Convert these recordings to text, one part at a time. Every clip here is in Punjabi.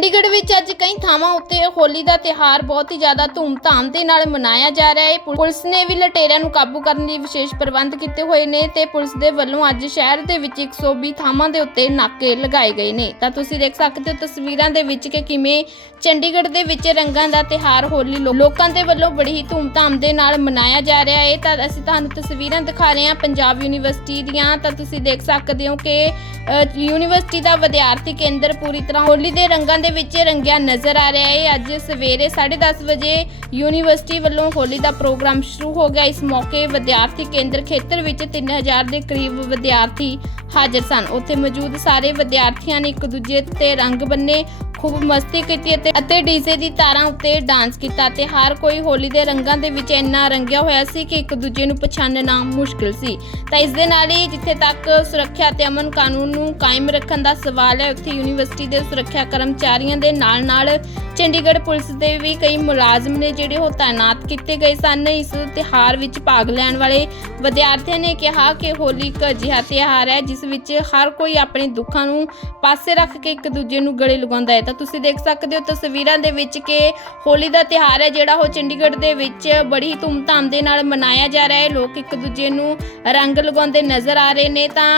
ਚੰਡੀਗੜ੍ਹ ਵਿੱਚ ਅੱਜ ਕਈ ਥਾਵਾਂ ਉੱਤੇ ਹੋਲੀ ਦਾ ਤਿਹਾਰ ਬਹੁਤ ਹੀ ਜ਼ਿਆਦਾ ਧੂਮਧਾਮ ਦੇ ਨਾਲ ਮਨਾਇਆ ਜਾ ਰਿਹਾ ਹੈ। ਪੁਲਿਸ ਨੇ ਵੀ ਲਟੇਰਿਆਂ ਨੂੰ ਕਾਬੂ ਕਰਨ ਲਈ ਵਿਸ਼ੇਸ਼ ਪ੍ਰਬੰਧ ਕੀਤੇ ਹੋਏ ਨੇ ਤੇ ਪੁਲਿਸ ਦੇ ਵੱਲੋਂ ਅੱਜ ਸ਼ਹਿਰ ਦੇ ਵਿੱਚ 120 ਥਾਵਾਂ ਦੇ ਉੱਤੇ ਨਾਕੇ ਲਗਾਏ ਗਏ ਨੇ। ਤਾਂ ਤੁਸੀਂ ਦੇਖ ਸਕਦੇ ਹੋ ਤਸਵੀਰਾਂ ਦੇ ਵਿੱਚ ਕਿ ਕਿਵੇਂ ਚੰਡੀਗੜ੍ਹ ਦੇ ਵਿੱਚ ਰੰਗਾਂ ਦਾ ਤਿਹਾਰ ਹੋਲੀ ਲੋ- ਲੋਕਾਂ ਦੇ ਵੱਲੋਂ ਬੜੀ ਹੀ ਧੂਮਧਾਮ ਦੇ ਨਾਲ ਮਨਾਇਆ ਜਾ ਰਿਹਾ ਹੈ। ਤਾਂ ਅਸੀਂ ਤੁਹਾਨੂੰ ਤਸਵੀਰਾਂ ਦਿਖਾ ਰਹੇ ਹਾਂ ਪੰਜਾਬ ਯੂਨੀਵਰਸਿਟੀ ਦੀਆਂ। ਤਾਂ ਤੁਸੀਂ ਦੇਖ ਸਕਦੇ ਹੋ ਕਿ ਯੂਨੀਵਰਸਿਟੀ ਦਾ ਵਿਦਿਆਰਥੀ ਕੇਂਦਰ ਪੂਰੀ ਤਰ੍ਹਾਂ ਹੋਲੀ ਦੇ ਰੰਗਾਂ ਦੇ ਵਿੱਚ ਰੰਗਿਆ ਨਜ਼ਰ ਆ ਰਿਹਾ ਹੈ। ਅੱਜ ਸਵੇਰੇ 10:30 ਵਜੇ ਯੂਨੀਵਰਸਿਟੀ ਵੱਲੋਂ ਹੋਲੀ ਦਾ ਪ੍ਰੋਗਰਾਮ ਸ਼ੁਰੂ ਹੋ ਗਿਆ। ਇਸ ਮੌਕੇ ਵਿਦਿਆਰਥੀ ਕੇਂਦਰ ਖੇਤਰ ਵਿੱਚ 3000 ਦੇ ਕਰੀਬ ਵਿਦਿਆਰਥੀ ਹਾਜ਼ਰ ਸਨ। ਉੱਥੇ ਮੌਜੂਦ ਸਾਰੇ ਵਿਦਿਆਰਥੀਆਂ ਨੇ ਇੱਕ ਦੂਜੇ ਤੇ ਰੰਗ ਬੰਨੇ ਖੂਬ ਮਸਤੀ ਕੀਤੀ ਅਤੇ ਅਤੇ ਡੀਜ਼ੇ ਦੀ ਤਾਰਾਂ ਉੱਤੇ ਡਾਂਸ ਕੀਤਾ ਤੇ ਹਰ ਕੋਈ ਹੋਲੀ ਦੇ ਰੰਗਾਂ ਦੇ ਵਿੱਚ ਇੰਨਾ ਰੰਗਿਆ ਹੋਇਆ ਸੀ ਕਿ ਇੱਕ ਦੂਜੇ ਨੂੰ ਪਛਾਣਨਾ ਮੁਸ਼ਕਿਲ ਸੀ। ਤਾਂ ਇਸ ਦੇ ਨਾਲ ਹੀ ਜਿੱਥੇ ਤੱਕ ਸੁਰੱਖਿਆ ਤੇ ਅਮਨ ਕਾਨੂੰਨ ਨੂੰ ਕਾਇਮ ਰੱਖਣ ਦਾ ਸਵਾਲ ਹੈ, ਉੱਥੇ ਯੂਨੀਵਰਸਿਟੀ ਦੇ ਸੁਰੱਖਿਆ ਕਰਮਚਾਰੀਆਂ ਦੇ ਨਾਲ ਨਾਲ ਚੰਡੀਗੜ੍ਹ ਪੁਲਿਸ ਦੇ ਵੀ ਕਈ ਮੁਲਾਜ਼ਮ ਨੇ ਜਿਹੜੇ ਉਹ ਤਾਇਨਾਤ ਕੀਤੇ ਗਏ ਸਨ। ਇਸ ਤਿਹਾਰ ਵਿੱਚ ਭਾਗ ਲੈਣ ਵਾਲੇ ਵਿਦਿਆਰਥੀਆਂ ਨੇ ਕਿਹਾ ਕਿ ਹੋਲੀ ਇੱਕ ਅਜਿਹਾ ਤਿਹਾਰ ਹੈ, ਜਿਸ ਵਿੱਚ ਹਰ ਕੋਈ ਆਪਣੇ ਦੁੱਖਾਂ ਨੂੰ ਪਾਸੇ ਰੱਖ ਕੇ ਇੱਕ ਦੂਜੇ ਨੂੰ ਗਲੇ ਲਗਾਉਂਦਾ ਹੈ। ਤਾਂ ਤੁਸੀਂ ਦੇਖ ਸਕਦੇ ਹੋ ਤਸਵੀਰਾਂ ਦੇ ਵਿੱਚ ਕਿ ਹੋਲੀ ਦਾ ਤਿਹਾਰ ਹੈ, ਜਿਹੜਾ ਉਹ ਚੰਡੀਗੜ੍ਹ ਦੇ ਵਿੱਚ ਬੜੀ ਹੀ ਧੂਮਧਾਮ ਦੇ ਨਾਲ ਮਨਾਇਆ ਜਾ ਰਿਹਾ ਹੈ। ਲੋਕ ਇੱਕ ਦੂਜੇ ਨੂੰ ਰੰਗ ਲਗਾਉਂਦੇ ਨਜ਼ਰ ਆ ਰਹੇ ਨੇ ਤਾਂ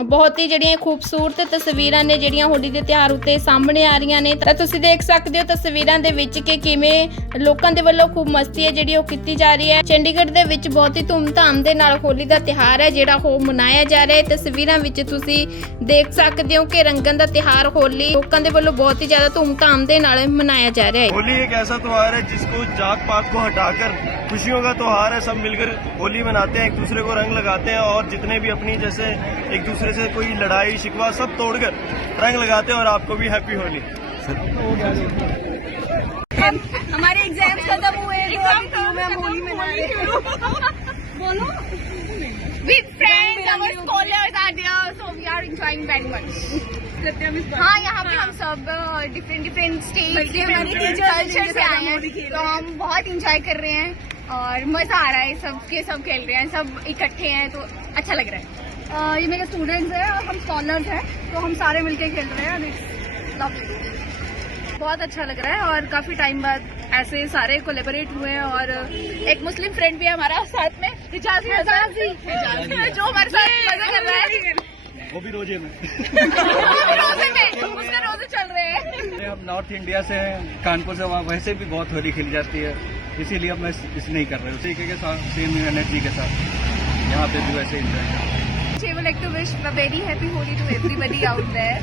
ਬਹੁਤ ਹੀ ਜਿਹੜੀਆਂ ਖੂਬਸੂਰਤ ਤਸਵੀਰਾਂ ਨੇ ਜਿਹੜੀਆਂ ਹੋਲੀ ਦੇ ਤਿਉਹਾਰ ਉੱਤੇ ਸਾਹਮਣੇ ਆ ਰਹੀਆਂ ਨੇ ਤਾਂ ਤੁਸੀਂ ਦੇਖ ਸਕਦੇ ਹੋ ਤਸਵੀਰਾਂ ਦੇ ਵਿੱਚ ਕਿ ਕਿਵੇਂ ਲੋਕਾਂ ਦੇ ਵੱਲੋਂ ਖੂਬ ਮਸਤੀ ਹੈ ਜਿਹੜੀ ਉਹ ਕੀਤੀ ਜਾ ਰਹੀ ਹੈ ਚੰਡੀਗੜ੍ਹ ਦੇ ਵਿੱਚ ਬਹੁਤ ਹੀ ਧੂਮਧਾਮ ਦੇ ਨਾਲ ਹੋਲੀ ਦਾ ਤਿਉਹਾਰ ਹੈ ਜਿਹੜਾ ਉਹ ਮਨਾਇਆ ਜਾ ਰਿਹਾ ਹੈ ਤਸਵੀਰਾਂ ਵਿੱਚ ਤੁਸੀਂ ਦੇਖ ਸਕਦੇ ਹੋ ਕਿ ਰੰਗਾਂ ਦਾ ਤਿਉਹਾਰ ਹੋਲੀ ਲੋਕਾਂ ਦੇ ਵੱਲੋਂ ਬਹੁਤ ਹੀ ਜ਼ਿਆਦਾ ਧੂਮਧਾਮ ਦੇ ਨਾਲ ਮਨਾਇਆ ਜਾ ਰਿਹਾ ਹੈ होली एक ऐसा त्योहार है जिसको जात पात को हटाकर खुशियों का त्योहार है सब मिलकर होली मनाते हैं एक दूसरे को रंग लगाते हैं और जितने भी अपनी जैसे एक दूसरे से कोई लड़ाई शिकवा सब तोड़कर रंग लगाते हैं और आपको भी हैप्पी होली हमारे एग्ज़ाम खत्म हुए होली मना रहे बोलो। With friends, our scholars are there, so we are enjoying very much. हाँ यहाँ पे हम सब डिफरेंट डिफरेंट स्टेट कल्चर से आए हैं। तो हम बहुत इंजॉय कर रहे हैं और मज़ा आ रहा है सब के सब खेल रहे हैं सब इकट्ठे हैं तो अच्छा लग रहा है। ये मेरे स्टूडेंट्स हैं और हम स्कॉलर्स हैं तो हम सारे मिलके खेल रहे हैं lovely. बहुत अच्छा लग रहा है और काफ़ी टाइम बाद ऐसे सारे कोलेबोरेट हुए हैं और एक मुस्लिम फ्रेंड भी है हमारा साथ में हिजाजी हिजाजी जो हमारे साथ मज़ा कर रहा है। वो भी रोज़े में। रोज़े में उसके रोज़े चल रहे हैं। हम नॉर्थ इंडिया से हैं कानपुर से वहाँ वैसे भी बहुत होली खेली जाती है इसीलिए अब मैं इस नहीं कर रहा हूँ। उसी के साथ सेम एनर्जी के साथ यहाँ पे भी वैसे इंजॉय कर रहे हैं। Like to wish a very happy Holi to everybody out there.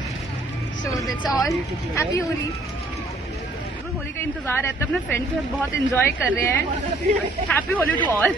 So that's all. Happy Holi. Holi का इंतज़ार है तो अपने फ्रेंड्स बहुत एंजॉय कर रहे हैं हैप्पी होली टू ऑल